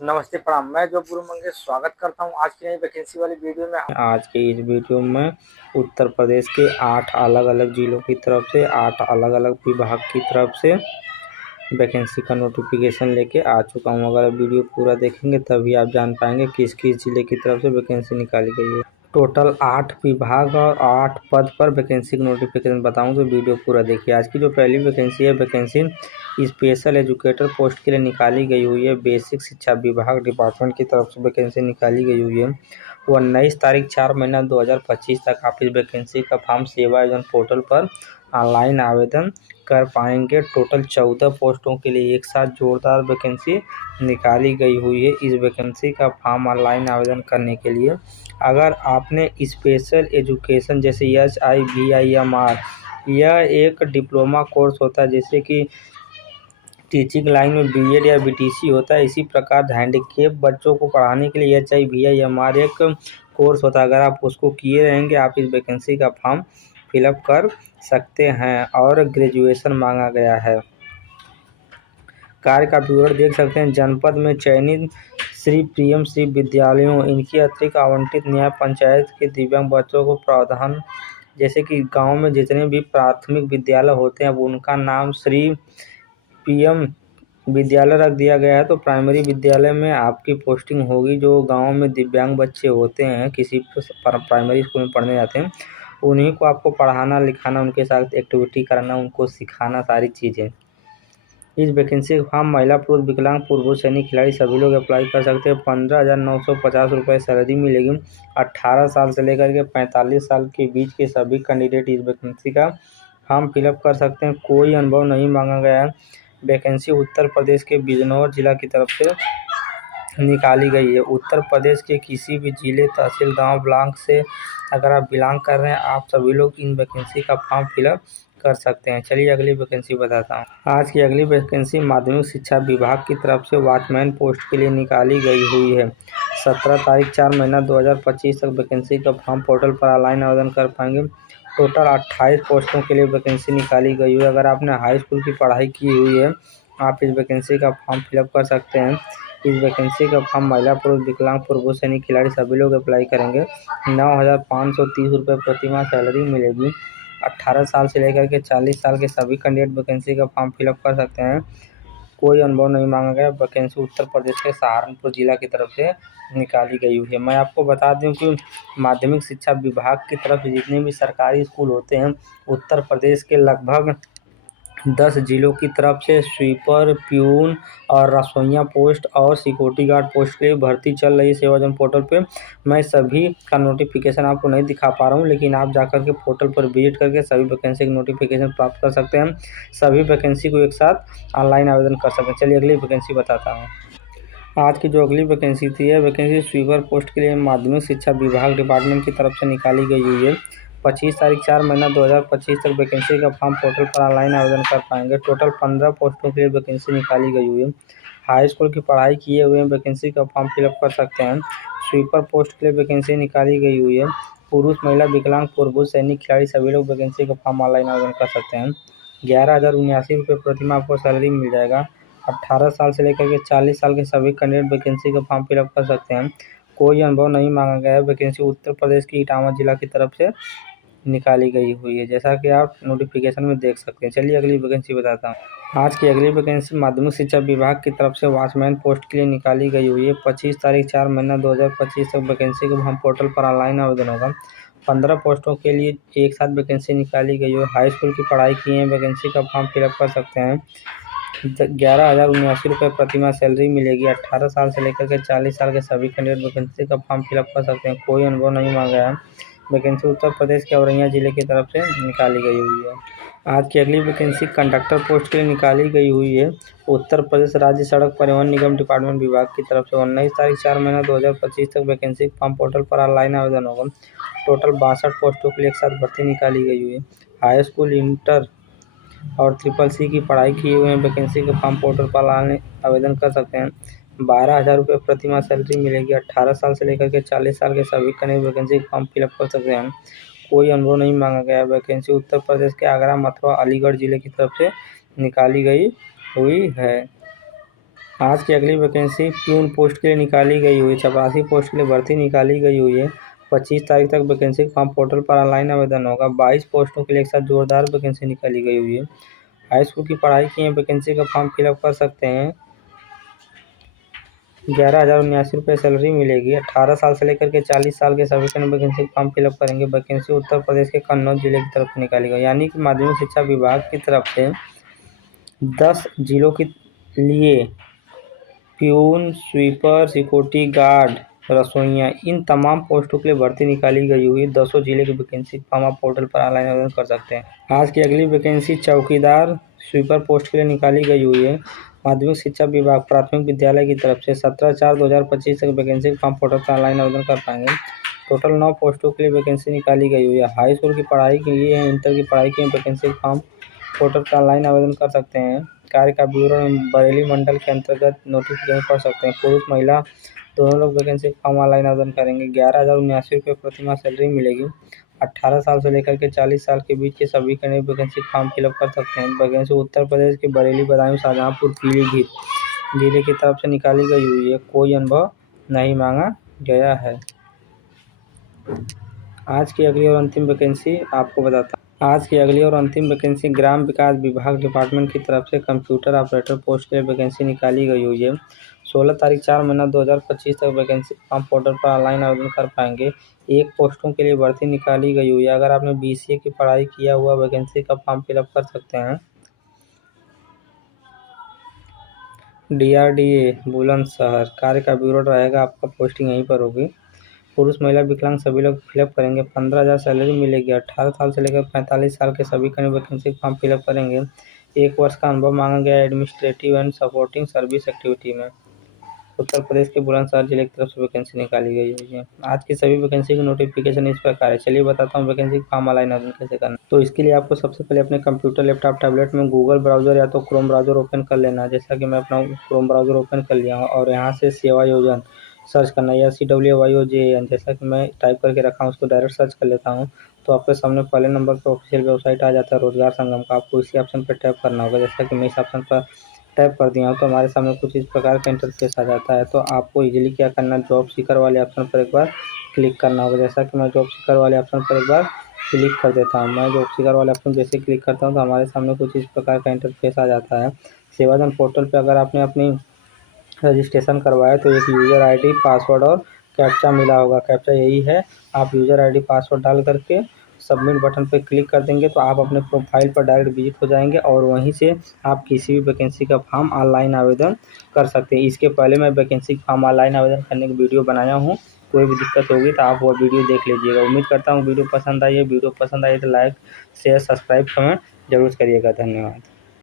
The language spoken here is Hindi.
नमस्ते प्रणाम। मैं जो गुरु मंगेश स्वागत करता हूं आज की नई वैकेंसी वाली वीडियो में। आज के इस वीडियो में उत्तर प्रदेश के 8 अलग अलग जिलों की तरफ से 8 अलग अलग विभाग की तरफ से वैकेंसी का नोटिफिकेशन लेके आ चुका हूं। अगर आप वीडियो पूरा देखेंगे तभी आप जान पाएंगे किस किस जिले की तरफ से वैकेंसी निकाली गई है। टोटल 8 विभाग और 8 पद पर वैकेंसी का नोटिफिकेशन बताऊं तो वीडियो पूरा देखिए। आज की जो पहली वैकेंसी है, वैकेंसी स्पेशल एजुकेटर पोस्ट के लिए निकाली गई हुई है। बेसिक शिक्षा विभाग डिपार्टमेंट की तरफ से वैकेंसी निकाली गई हुई है। वो 19 तारीख 4 महीना 2025 तक आप इस वैकेंसी का फॉर्म सेवा योजना पोर्टल पर ऑनलाइन आवेदन कर पाएंगे। टोटल 14 पोस्टों के लिए एक साथ जोरदार वैकेंसी निकाली गई हुई है। इस वैकेंसी का फॉर्म ऑनलाइन आवेदन करने के लिए अगर आपने स्पेशल एजुकेशन जैसे SIVIMR, यह एक डिप्लोमा कोर्स होता है जैसे कि टीचिंग लाइन में BEd या BTC होता है। इसी प्रकार हैंडीकेप बच्चों को पढ़ाने के लिए HIVIMR एक कोर्स होता है। अगर आप उसको किए रहेंगे आप इस वैकेंसी का फॉर्म फिलअप कर सकते हैं और ग्रेजुएशन मांगा गया है। कार्य का विवरण देख सकते हैं। जनपद में चयनित श्री विद्यालयों इनकी अतिरिक्त आवंटित न्याय पंचायत के दिव्यांग बच्चों को प्रावधान जैसे कि गांव में जितने भी प्राथमिक विद्यालय होते हैं उनका नाम श्री PM विद्यालय रख दिया गया है। तो प्राइमरी विद्यालय में आपकी पोस्टिंग होगी। जो गांव में दिव्यांग बच्चे होते हैं किसी प्राइमरी स्कूल में पढ़ने जाते हैं उन्हीं को आपको पढ़ाना लिखाना, उनके साथ एक्टिविटी कराना, उनको सिखाना, सारी चीज़ें। इस वैकेंसी का फॉर्म महिला, पुरुष, विकलांग, पूर्व सैनिक, खिलाड़ी सभी लोग अप्लाई कर सकते हैं। 15,950 रुपये सैलरी मिलेगी। 18 साल से लेकर के 45 साल के बीच के सभी कैंडिडेट इस वैकेंसी का फॉर्म फिलअप कर सकते हैं। कोई अनुभव नहीं मांगा गया है। वैकेंसी उत्तर प्रदेश के बिजनौर जिला की तरफ से निकाली गई है। उत्तर प्रदेश के किसी भी जिले, तहसील, गांव, ब्लॉक से अगर आप बिलोंग कर रहे हैं आप सभी लोग इन वैकेंसी का फॉर्म फिलअप कर सकते हैं। चलिए अगली वैकेंसी बताता हूँ। आज की अगली वैकेंसी माध्यमिक शिक्षा विभाग की तरफ से वॉचमैन पोस्ट के लिए निकाली गई हुई है। 17 तारीख 4 महीना 2025 तक वैकेंसी का फॉर्म पोर्टल पर ऑनलाइन आवेदन कर पाएंगे। टोटल 28 पोस्टों के लिए वैकेंसी निकाली गई हुई है। अगर आपने हाई स्कूल की पढ़ाई की हुई है आप इस वैकेंसी का फॉर्म फिलअप कर सकते हैं। इस वैकेंसी का फॉर्म महिला, पुरुष, विकलांग, पूर्व सैनिक, खिलाड़ी सभी लोग अप्लाई करेंगे। 9,530 रुपये प्रति माह सैलरी मिलेगी। 18 साल से लेकर के 40 साल के सभी कैंडिडेट वैकेंसी का फॉर्म फिलअप कर सकते हैं। कोई अनुभव नहीं मांगा गया। वैकेंसी उत्तर प्रदेश के सहारनपुर जिला की तरफ से निकाली गई हुई है। मैं आपको बता दूं कि माध्यमिक शिक्षा विभाग की तरफ से जितने भी सरकारी स्कूल होते हैं उत्तर प्रदेश के लगभग 10 जिलों की तरफ से स्वीपर, प्यून और रसोइया पोस्ट और सिक्योरिटी गार्ड पोस्ट के लिए भर्ती चल रही है सेवा योजना पोर्टल पे। मैं सभी का नोटिफिकेशन आपको नहीं दिखा पा रहा हूँ लेकिन आप जाकर के पोर्टल पर विजिट करके सभी वैकेंसी की नोटिफिकेशन प्राप्त कर सकते हैं। सभी वैकेंसी को एक साथ ऑनलाइन आवेदन कर सकते हैं। चलिए अगली वैकेंसी बताता हूँ। आज की जो अगली वैकेंसी थी यह वैकेंसी स्वीपर पोस्ट के लिए माध्यमिक शिक्षा विभाग डिपार्टमेंट की तरफ से निकाली गई हुई है। 25 तारीख 4 महीना 2025 तक वैकेंसी का फॉर्म पोर्टल पर ऑनलाइन आवेदन कर पाएंगे। टोटल 15 पोस्टों के लिए वैकेंसी निकाली गई हुई है। हाई स्कूल की पढ़ाई किए हुए वैकेंसी का फॉर्म फिलअप कर सकते हैं। स्वीपर पोस्ट के लिए वैकेंसी निकाली गई हुई है। पुरुष, महिला, विकलांग, पूर्व सैनिक, खिलाड़ी सभी लोग वैकेंसी का फॉर्म ऑनलाइन आवेदन कर सकते हैं। 11,079 रुपये प्रति माह आपको सैलरी मिल जाएगा। 18 साल से लेकर के 40 साल के सभी कैंडिडेट वैकेंसी का फॉर्म फिलअप कर सकते हैं। कोई अनुभव नहीं मांगा गया है। वैकेंसी उत्तर प्रदेश की इटावा जिला की तरफ से निकाली गई हुई है जैसा कि आप नोटिफिकेशन में देख सकते हैं। चलिए अगली वैकेंसी बताता हूँ। आज की अगली वैकेंसी माध्यमिक शिक्षा विभाग की तरफ से वॉचमैन पोस्ट के लिए निकाली गई हुई है। 25 तारीख 4 महीना 2025 तक वैकेंसी को हम पोर्टल पर ऑनलाइन आवेदन होगा। 15 पोस्टों के लिए एक साथ वैकेंसी निकाली गई है। हाई स्कूल की पढ़ाई की है वैकेंसी का फॉर्म फिलअप कर सकते हैं। 11,079 रुपये प्रति माह सैलरी मिलेगी। 18 साल से लेकर के 40 साल के सभी कैंडिडेट वैकेंसी का फॉर्म फिलअप कर सकते हैं। कोई अनुभव नहीं मांगा है। वैकेंसी उत्तर प्रदेश के औरैया जिले की तरफ से निकाली गई हुई है। आज की अगली वैकेंसी कंडक्टर पोस्ट के लिए निकाली गई हुई है। उत्तर प्रदेश राज्य सड़क परिवहन निगम डिपार्टमेंट विभाग की तरफ से 19 तारीख 4 महीना 2025 तक वैकेंसी फॉर्म पोर्टल पर ऑनलाइन आवेदन होगा। टोटल 62 पोस्टों के लिए एक साथ भर्ती निकाली गई हुई है। हाई स्कूल, इंटर और SSC की पढ़ाई किए हुए वैकेंसी के फॉर्म पोर्टल पर ऑनलाइन आवेदन कर सकते हैं। 12,000 रुपये प्रति माह सैलरी मिलेगी। 18 साल से लेकर के 40 साल के सभी कैंडिडेट वैकेंसी फॉर्म फिलअप कर सकते हैं। कोई अनुभव नहीं मांगा गया। वैकेंसी उत्तर प्रदेश के आगरा, मथुरा, अलीगढ़ जिले की तरफ से निकाली गई हुई है। आज की अगली वैकेंसी प्यून पोस्ट के लिए निकाली गई हुई है। चपरासी पोस्ट के लिए भर्ती निकाली गई हुई है। 25 तारीख तक वैकेंसी फॉर्म पोर्टल पर ऑनलाइन आवेदन होगा। 22 पोस्टों के लिए एक साथ जोरदार वैकेंसी निकाली गई हुई है। हाई स्कूल की पढ़ाई की है वैकेंसी का फॉर्म फिलअप कर सकते हैं। 11,079 सैलरी मिलेगी। 18 साल से लेकर के 40 साल के सभी के वैकेंसी फॉर्म फिलअप करेंगे। वैकेंसी उत्तर प्रदेश के कन्नौज जिले की तरफ से निकाली गई, यानी कि माध्यमिक शिक्षा विभाग की तरफ से 10 जिलों के लिए प्यून, स्वीपर, सिक्योरिटी गार्ड, रसोइया, इन तमाम पोस्टों के लिए भर्ती निकाली गई हुई। 200 जिले की वैकेंसी फॉर्म आप पोर्टल पर ऑनलाइन आवेदन कर सकते हैं। आज की अगली वैकेंसी चौकीदार स्वीपर पोस्ट के लिए निकाली गई हुई है। माध्यमिक शिक्षा विभाग प्राथमिक विद्यालय की तरफ से 17/4/2025 तक वैकेंसी फॉर्म पोर्टल पर ऑनलाइन आवेदन कर पाएंगे। टोटल 9 पोस्टों के लिए वैकेंसी निकाली गई हुई है। हाई स्कूल की पढ़ाई की है, इंटर की पढ़ाई की वैकेंसी फॉर्म पोर्टल पर ऑनलाइन आवेदन कर सकते हैं। कार्य का विवरण बरेली मंडल के अंतर्गत नोटिफिकेशन पढ़ सकते हैं। पुरुष महिला दोनों लोग वैकेंसी फॉर्म ऑनलाइन आवेदन करेंगे। 11,079 प्रति माह सैलरी मिलेगी। 18 साल से लेकर के 40 साल के बीच के सभी कैंडिडेट वैकेंसी फॉर्म फिलअप कर सकते हैं। वैकेंसी उत्तर प्रदेश के बरेली, बदायूं, शाहजहांपुर, पीलीभीत जिले की तरफ से निकाली गई हुई है। कोई अनुभव नहीं मांगा गया है। आज की अगली और अंतिम वैकेंसी आपको बताता हूँ। आज की अगली और अंतिम वैकेंसी ग्राम विकास विभाग डिपार्टमेंट की तरफ से कंप्यूटर ऑपरेटर पोस्ट के लिए वैकेंसी निकाली गई हुई है। 16 तारीख 4 महीना 2025 तक वैकेंसी फॉर्म पोर्टल पर ऑनलाइन आवेदन कर पाएंगे। 1 पोस्टों के लिए भर्ती निकाली गई हुई है। अगर आपने BCA की पढ़ाई किया हुआ वैकेंसी का फॉर्म फिलअप कर सकते हैं। DRDA बुलंदशहर, कार्य का विवरण रहेगा, आपका पोस्टिंग यहीं पर होगी। पुरुष महिला विकलांग सभी लोग फिलअप करेंगे। 15,000 सैलरी मिलेगी। 18 साल से लेकर 45 साल के सभी कैंडिडेट वैकेंसी फॉर्म फिलअप करेंगे। 1 वर्ष का अनुभव मांगा गया है administrative and supporting service activity में। उत्तर प्रदेश के बुलंदशहर जिले की तरफ से वैकेंसी निकाली गई हुई है। आज की सभी वैकेंसी की नोटिफिकेशन इस प्रकार है। चलिए बताता हूँ वैकेंसी फॉर्म ऑनलाइन आवेदन कैसे करना। तो इसके लिए आपको सबसे पहले अपने कंप्यूटर, लैपटॉप, टैबलेट में गूगल ब्राउजर या तो क्रोम ब्राउजर ओपन कर लेना है। जैसा कि मैं अपना क्रोम ब्राउजर ओपन कर लिया हूँ और यहाँ से सेवा योजन सर्च करना है, या CWYOJN जैसा कि मैं टाइप करके रखा हूँ, उसको डायरेक्ट सर्च कर लेता हूँ। तो आपके सामने पहले नंबर पर ऑफिशियल वेबसाइट आ जाता है रोजगार संगम का। आपको इसी ऑप्शन पर टैप करना होगा। जैसा कि मैं इस ऑप्शन पर टैप कर दिया हूँ तो हमारे सामने कुछ इस प्रकार का इंटरफेस आ जाता है। तो आपको इजीली क्या करना है, जॉब सीकर वाले ऑप्शन पर एक बार क्लिक करना होगा। जैसा कि मैं जॉब सीकर वाले ऑप्शन पर एक बार क्लिक कर देता हूँ। मैं जॉब सीकर वाले ऑप्शन जैसे क्लिक करता हूँ तो हमारे सामने कुछ इस प्रकार का इंटरफेस आ जाता है। सेवादन पोर्टल पर अगर आपने अपनी रजिस्ट्रेशन करवाया तो एक यूज़र ID, पासवर्ड और कैप्चा मिला होगा। कैप्चा यही है, आप यूज़र ID पासवर्ड डाल करके सबमिट बटन पर क्लिक कर देंगे तो आप अपने प्रोफाइल पर डायरेक्ट विजिट हो जाएंगे और वहीं से आप किसी भी वैकेंसी का फॉर्म ऑनलाइन आवेदन कर सकते हैं। इसके पहले मैं वैकेंसी फॉर्म ऑनलाइन आवेदन करने की वीडियो बनाया हूँ, कोई भी दिक्कत होगी तो आप वो वीडियो देख लीजिएगा। उम्मीद करता हूँ वीडियो पसंद आई है। वीडियो पसंद आई तो लाइक, शेयर, सब्सक्राइब, कमेंट जरूर करिएगा। धन्यवाद।